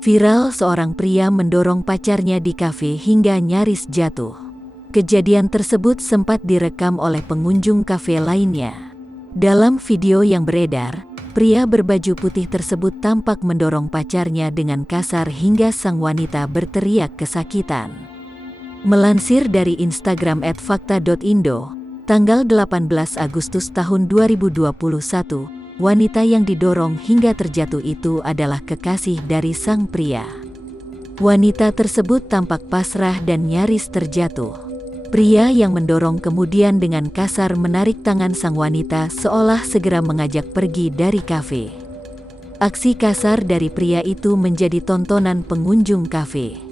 Viral, seorang pria mendorong pacarnya di kafe hingga nyaris jatuh. Kejadian tersebut sempat direkam oleh pengunjung kafe lainnya. Dalam video yang beredar, pria berbaju putih tersebut tampak mendorong pacarnya dengan kasar hingga sang wanita berteriak kesakitan. Melansir dari Instagram @fakta.indo, tanggal 18 Agustus tahun 2021, wanita yang didorong hingga terjatuh itu adalah kekasih dari sang pria. Wanita tersebut tampak pasrah dan nyaris terjatuh. Pria yang mendorong kemudian dengan kasar menarik tangan sang wanita seolah segera mengajak pergi dari kafe. Aksi kasar dari pria itu menjadi tontonan pengunjung kafe.